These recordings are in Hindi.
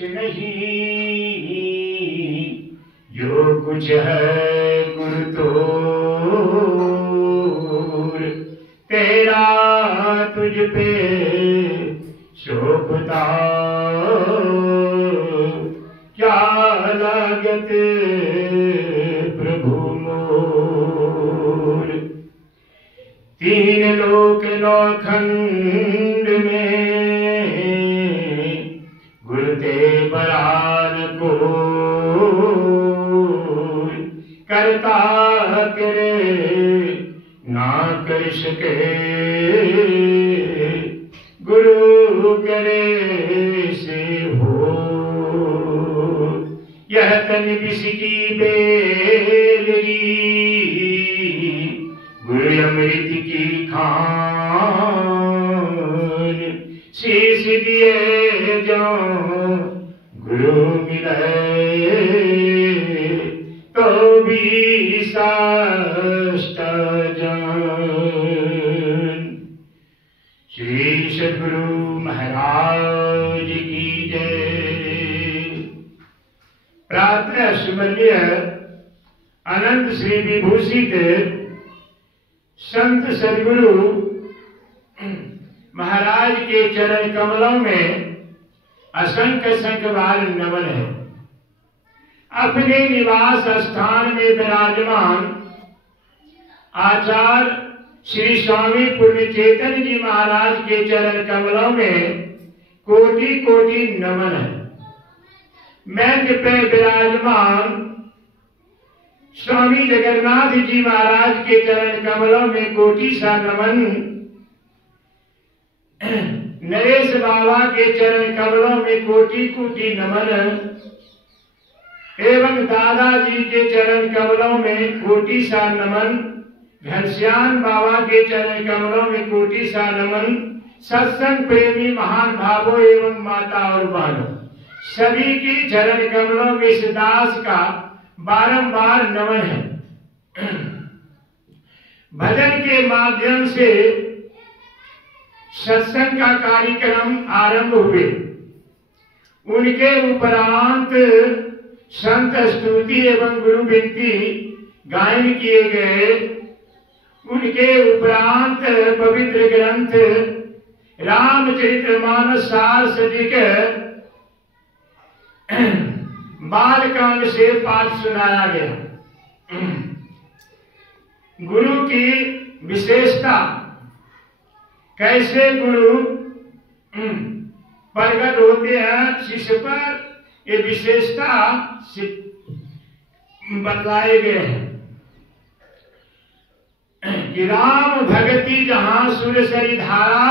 नहीं जो कुछ है गुरु तोर, तेरा तुझ पे शोभता क्या लागत प्रभु मोर। तीन लोक नौखंड में गुरते बरान को करता करे ना कर सके, गुरु करे से हो। यह तन विष की बेलरी गुरु अमृत की खान, शीश दिए जो गुरु मिले तो भी साष्ट जान। श्री सद्गुरु महाराज की जय। प्रार्थना सुमन्य अनंत श्री विभूषित संत सद्गुरु महाराज के चरण कमलों में असंख्य संख्य बार नमन है। अपने निवास स्थान में विराजमान आचार्य श्री स्वामी पूर्ण चेतन जी महाराज के चरण कमलों में कोटि कोटि नमन है। मैंने पे विराजमान स्वामी जगन्नाथ जी महाराज के चरण कमलों में कोटि सा नमन, नरेश बाबा के चरण कमलों में कोटि कोटि नमन, एवं दादाजी के चरण कमलों में कोटि सा नमन, घनश्याम बाबा के चरण कमलों में कोटि सा नमन। सत्संग प्रेमी महान भावों एवं माता और बहनों सभी की चरण कमलों में इस दास का बारंबार नमन है। भजन के माध्यम से सत्संग का कार्यक्रम आरंभ हुए। उनके उपरांत संत स्तुति एवं गुरु विनती गायन किए गए। उनके उपरांत पवित्र ग्रंथ रामचरितमानस सार सदिक बालकांड से पाठ सुनाया गया। गुरु की विशेषता, कैसे गुरु प्रकट होते हैं शिष्य पर, ये विशेषता बतलाए गए हैं कि राम भगति जहां सुर सरी धारा,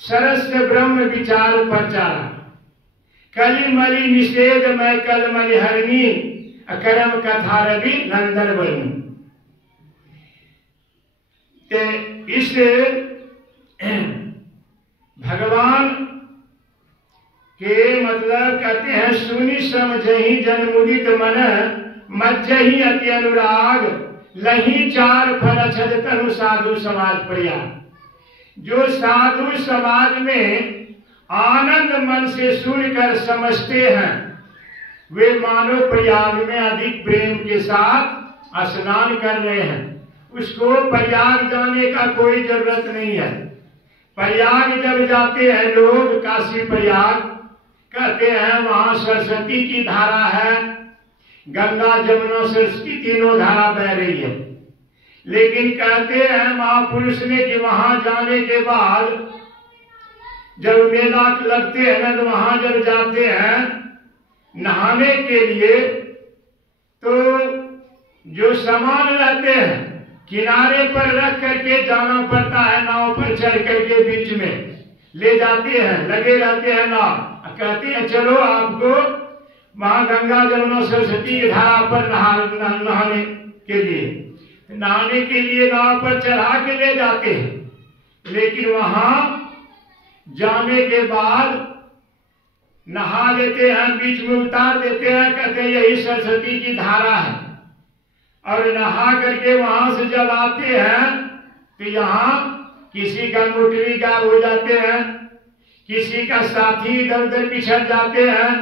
सरस ब्रह्म विचार प्रचारा, कलि मलि निषेध मैं कल मलि हरणी, अकरम कथा रवि नंदन बनी। इस भगवान के मतलब कहते हैं सुनि समझहि जन मुदित मन, मज्जहि अति अनुराग, लही चार फल छद तनु साधु समाज प्रिया। जो साधु समाज में आनंद मन से सुनकर समझते हैं, वे मानो प्रयाग में अधिक प्रेम के साथ स्नान कर रहे हैं। उसको प्रयाग जाने का कोई जरूरत नहीं है। प्रयाग जब जाते हैं लोग, काशी प्रयाग कहते हैं, वहां सरस्वती की धारा है, गंगा जमुना सरस्वती तीनों धारा बह रही है। लेकिन कहते हैं महापुरुष ने कि वहां जाने के बाद जब मेला लगते हैं ना, तो वहां जब जाते हैं नहाने के लिए, तो जो सामान रहते हैं किनारे पर रख करके जाना पड़ता है, नाव पर चढ़ करके बीच में ले जाते हैं, लगे रहते हैं नाव। कहते हैं चलो आपको वहां गंगा जमुना सरस्वती की धारा पर नहाने के लिए नाव पर चढ़ा के ले जाते हैं। लेकिन वहां जाने के बाद नहा लेते हैं, बीच में उतार देते हैं, कहते हैं यही सरस्वती की धारा है। और नहा करके वहां से जब आते हैं तो यहाँ किसी का मोटरी गायब हो जाते हैं, किसी का साथी इधर उधर बिछड़ जाते हैं,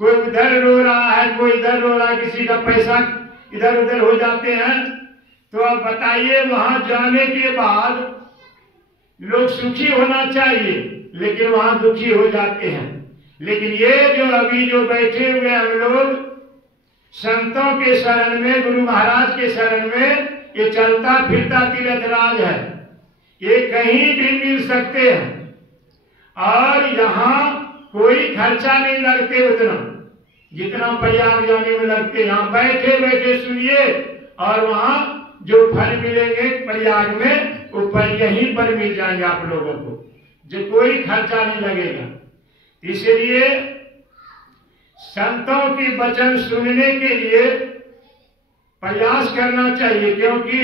कोई उधर रो रहा है, कोई इधर रो रहा है, किसी का पैसा इधर उधर हो जाते हैं, तो अब बताइए वहां जाने के बाद लोग सुखी होना चाहिए, लेकिन वहां दुखी हो जाते हैं। लेकिन ये जो अभी जो बैठे हुए हम लोग संतों के शरण में, गुरु महाराज के शरण में, ये चलता फिरता तीर्थराज है, ये कहीं भी मिल सकते हैं और यहाँ कोई खर्चा नहीं लगते उतना जितना प्रयाग जाने में लगते। यहाँ बैठे बैठे सुनिए और वहाँ जो फल मिलेंगे प्रयाग में वो फल यहीं पर मिल जाएंगे आप लोगों को, जो कोई खर्चा नहीं लगेगा। इसलिए संतों की वचन सुनने के लिए प्रयास करना चाहिए, क्योंकि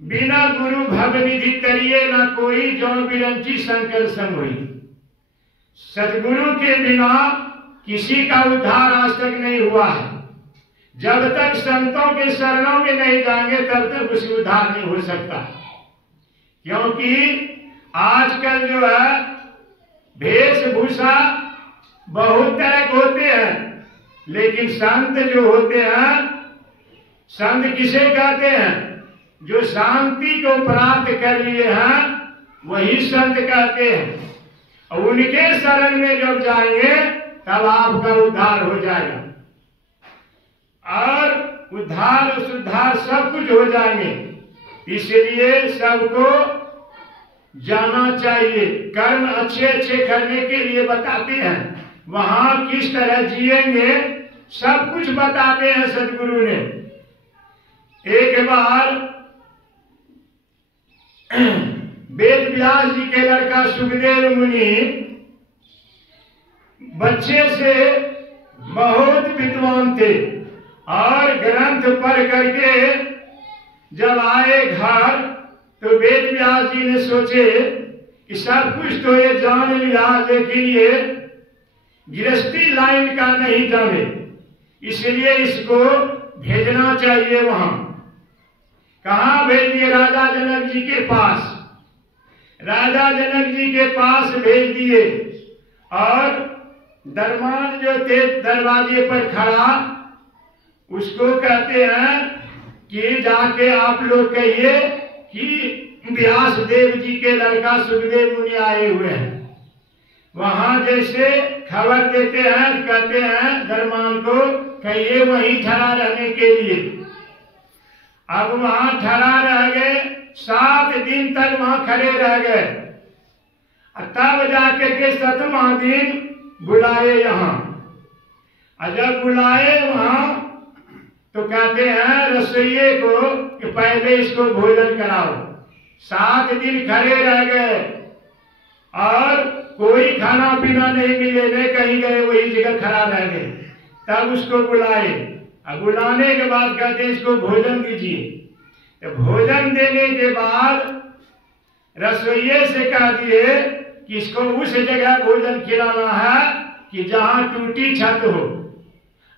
बिना गुरु भवनिधि तरिए न कोई जो बिरंची शंकर सम हुई। सदगुरु के बिना किसी का उद्धार आज तक नहीं हुआ है। जब तक संतों के शरणों में नहीं जाएंगे तब तक उसका उद्धार नहीं हो सकता, क्योंकि आजकल जो है वेशभूषा बहुत तरह के होते हैं, लेकिन संत जो होते हैं, संत किसे कहते हैं? जो शांति को प्राप्त कर लिए हैं वही संत कहते हैं। और उनके शरण में जब जाएंगे तब आपका उद्धार हो जाएगा और उद्धार सुद्धार सब कुछ हो जाएंगे। इसलिए सबको जाना चाहिए। कर्म अच्छे अच्छे करने के लिए बताते हैं, वहां किस तरह जिएंगे सब कुछ बताते हैं सदगुरु ने। एक बार वेद व्यास जी के लड़का सुखदेव मुनि बच्चे से बहुत विद्वान थे और ग्रंथ पढ़ करके जब आए घर तो वेद व्यास जी ने सोचे कि सब कुछ तो ये जान लिया, लेकिन ये गृहस्थी लाइन का नहीं जाने, इसलिए इसको भेजना चाहिए। वहां कहाँ भेज दिए? राजा जनक जी के पास। राजा जनक जी के पास भेज दिए और दरमान जो थे दरवाजे पर खड़ा, उसको कहते हैं कि जाके आप लोग कहिए कि व्यास देव जी के लड़का सुखदेव मुनि आए हुए हैं। वहां जैसे खबर देते हैं, कहते हैं दरमान को कहिए वहीं ठहरा रहने के लिए। अब वहां ठहरा रह गए, 7 दिन तक वहां खड़े रह गए। तब जाकर के 7वां दिन बुलाए यहाँ। और जब बुलाए वहां तो कहते हैं रसोइये को कि पहले इसको भोजन कराओ। 7 दिन खड़े रह गए और कोई खाना पीना नहीं मिले, नहीं कहीं गए, वही जगह खड़ा रह गए। तब उसको बुलाए। अब बुलाने के बाद कहते इसको भोजन दीजिए। तो भोजन देने के बाद रसोइये से कह दिए कि इसको उस जगह भोजन खिलाना है कि जहां टूटी छत हो,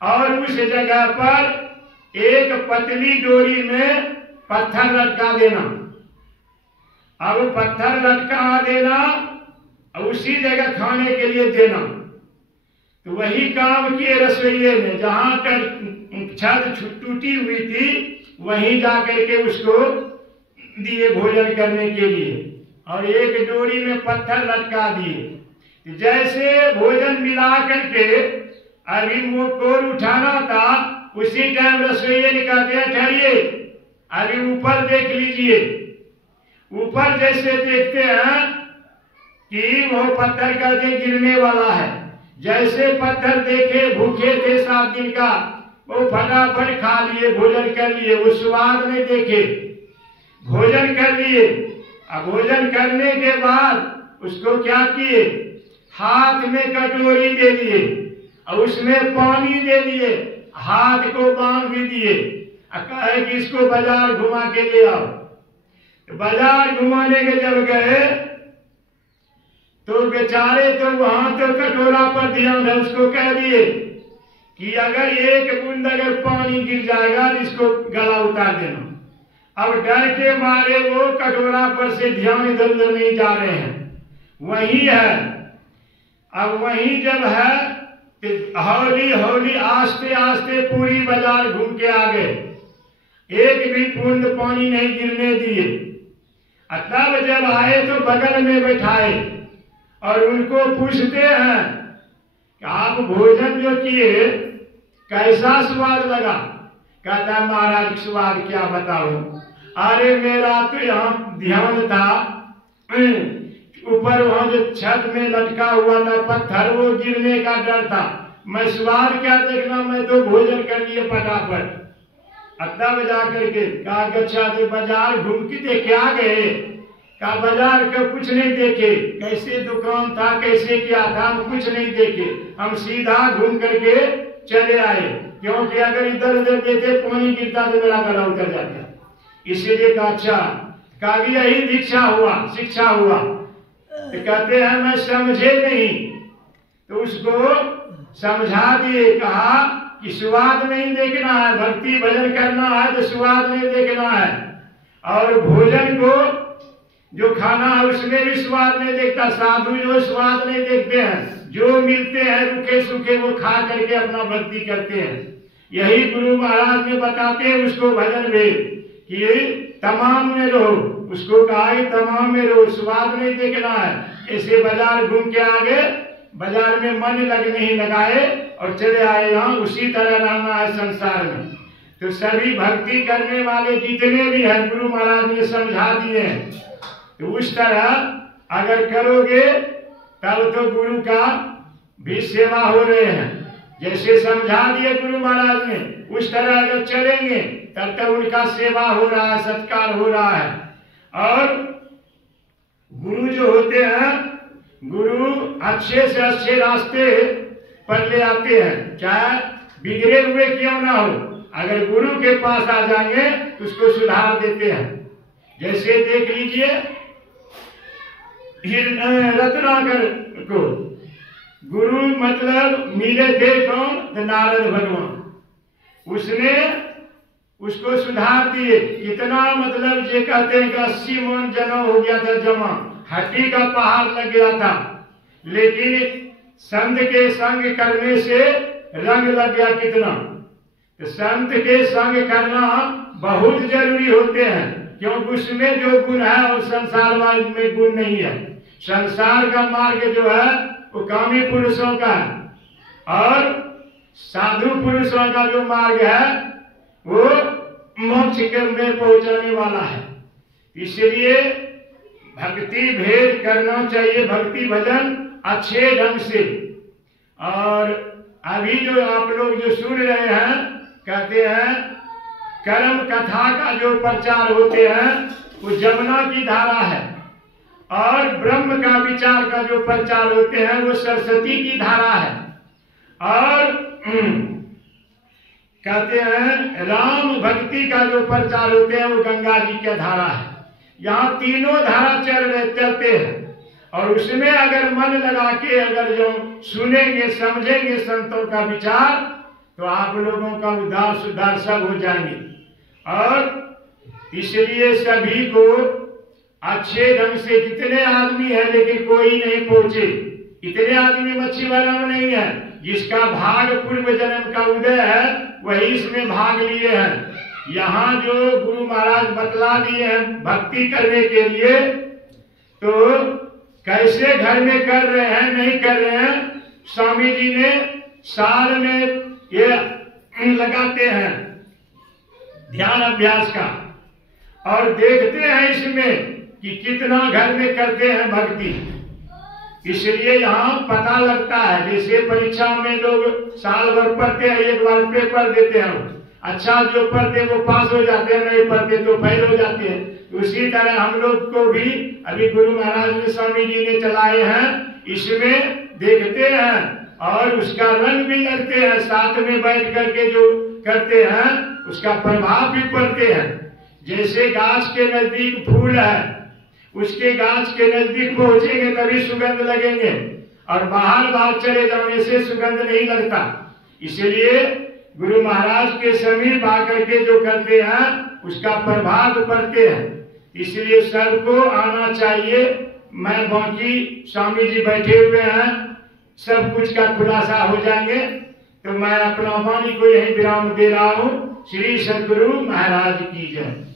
और उस जगह पर एक पतली डोरी में पत्थर लटका देना। अब पत्थर लटका देना और उसी जगह खाने के लिए देना। तो वही काम किए रसोइये ने, जहां छत टूटी हुई थी वहीं जाकर के उसको दिए भोजन करने के लिए, और एक डोरी में पत्थर लटका दिए। जैसे भोजन मिला करके अभी वो कोर उठाना था, उसी टाइम रसोइये ने कहते हैं ठहरिए, अभी ऊपर देख लीजिए। ऊपर जैसे देखते हैं कि वो पत्थर कहते गिरने वाला है। जैसे पत्थर देखे, भूखे थे 7 दिन का, वो फटाफट खा लिए, भोजन कर लिए। वो स्वाद नहीं देखे, भोजन कर लिए। अब भोजन करने के बाद उसको क्या किए? हाथ में कटोरी दे दिए और उसमें पानी दे दिए, हाथ को बांध भी दिए। कहे कि इसको बाजार घुमा के ले आओ। तो बाजार घुमाने के जब गए तो बेचारे तो वहां तो कटोरा पर ध्यान है, उसको कह दिए कि अगर एक बूंद अगर पानी गिर जाएगा तो इसको गला उतार देना। अब डर के मारे वो कटोरा पर से ध्यान इधर उधर नहीं जा रहे हैं, वही है। अब वहीं जब है हौली हौली आस्ते आस्ते पूरी बाजार घूम के आ गए, एक भी बूंद पानी नहीं गिरने दिए। तब जब आए तो बगल में बैठाए और उनको पूछते हैं कि आप भोजन जो किए कैसा स्वाद लगा? कहता महाराज स्वाद क्या बताऊं, अरे मेरा तो यहाँ ध्यान था ऊपर वहां जो छत में लटका हुआ था पत्थर, वो गिरने का डर था, मैं स्वाद क्या देखना, मैं तो भोजन कर लिए फटाफट। तब जा करके कहा अच्छा तो बाजार घूम के देखे आ गए? कहा बाजार का कुछ नहीं देखे, कैसे दुकान था कैसे क्या था हम कुछ नहीं देखे, हम सीधा घूम करके चले आए, क्योंकि अगर इधर उधर देते पानी गिरता तो मेरा गला उतर जाता। इसीलिए कहा अच्छा, कहा यही दीक्षा हुआ शिक्षा हुआ। तो कहते हैं मैं समझे नहीं, तो उसको समझा दिए, कहा कि स्वाद नहीं देखना है, भक्ति भजन करना है तो स्वाद नहीं देखना है, और भोजन को जो खाना है उसमें भी स्वाद नहीं देखता, साधु जो स्वाद नहीं देखते हैं, जो मिलते हैं रुखे सूखे वो खा करके अपना भक्ति करते हैं। यही गुरु महाराज ने बताते हैं उसको भजन भेद कि तमाम में रहो, उसको कहा तमाम में रहो, स्वाद नहीं देखना है। ऐसे बाजार घूम के आगे बाजार में मन लगने ही लगाए और चले आए, यहाँ उसी तरह रहना है संसार में। तो सभी भक्ति करने वाले जितने भी हैं गुरु महाराज ने समझा दिए हैं, तो उस तरह अगर करोगे तब तो गुरु का भी सेवा हो रहे हैं। जैसे समझा दिए गुरु महाराज ने उस तरह अगर चलेंगे तब तक उनका सेवा हो रहा है, सत्कार हो रहा है। और गुरु जो होते हैं, गुरु अच्छे से अच्छे रास्ते पर ले आते हैं, चाहे बिगड़े हुए क्यों ना हो, अगर गुरु के पास आ जाएंगे तो उसको सुधार देते हैं। जैसे देख लीजिए रत्नाकर को गुरु मतलब मिले थे कौन? तो नारद भगवान। उसने उसको सुधार दिए, कितना मतलब ये कहते हैं कि 80 मन जन्म हो गया था जमा, हड्डी का पहाड़ लग गया था, लेकिन संत के संग करने से रंग लग गया कितना। तो संत के संग करना बहुत जरूरी होते हैं, क्योंकि उसमें जो गुण है और संसार में गुण नहीं है। संसार का मार्ग जो है वो कामी पुरुषों का है, और साधु पुरुषों का जो मार्ग है वो मोक्ष में पहुंचाने वाला है। इसलिए भक्ति भेद करना चाहिए, भक्ति भजन अच्छे ढंग से। और अभी जो आप लोग जो सुन रहे हैं, कहते हैं कर्म कथा का जो प्रचार होते हैं वो जमुना की धारा है, और ब्रह्म का विचार का जो प्रचार होते हैं वो सरस्वती की धारा है, और कहते हैं राम भक्ति का जो प्रचार होते हैं वो गंगा जी की धारा है। यहाँ तीनों धारा चलते हैं, और उसमें अगर मन लगा के अगर जो सुनेंगे समझेंगे संतों का विचार, तो आप लोगों का उद्धार सुधार सब हो जाएंगे। और इसलिए सभी को अच्छे ढंग से, कितने आदमी है लेकिन कोई नहीं पहुंचे, इतने आदमी मच्छी वाला में नहीं है, जिसका भाग पूर्व जन्म का उदय है वही इसमें भाग लिए हैं। यहाँ जो गुरु महाराज बतला दिए हैं भक्ति करने के लिए, तो कैसे घर में कर रहे हैं नहीं कर रहे हैं, स्वामी जी ने साल में ये लगाते हैं ध्यान अभ्यास का, और देखते हैं इसमें कि कितना घर में करते हैं भक्ति। इसलिए यहाँ पता लगता है, जैसे परीक्षा में लोग साल भर पढ़ते हैं, एक बार पेपर देते हैं, अच्छा जो पढ़ते वो पास हो जाते हैं, नहीं पढ़ते तो फेल हो जाते हैं। उसी तरह हम लोग को भी अभी गुरु महाराज ने स्वामी जी ने चलाए हैं, इसमें देखते हैं और उसका रंग भी लगते हैं, साथ में बैठ करके जो करते हैं उसका प्रभाव भी पड़ते हैं। जैसे गाछ के नजदीक फूल है, उसके गाछ के नजदीक पहुंचेंगे तभी सुगंध लगेंगे, और बाहर बाहर चले जाने से सुगंध नहीं लगता। इसलिए गुरु महाराज के समीप आकर के जो करते हैं उसका प्रभाव पड़ते हैं। इसलिए सबको आना चाहिए। मैं बाकी स्वामी जी बैठे हुए हैं, सब कुछ का खुलासा हो जाएंगे। तो मैं अपना वाणी को यही विराम दे रहा हूं। श्री सद्गुरु महाराज की जय।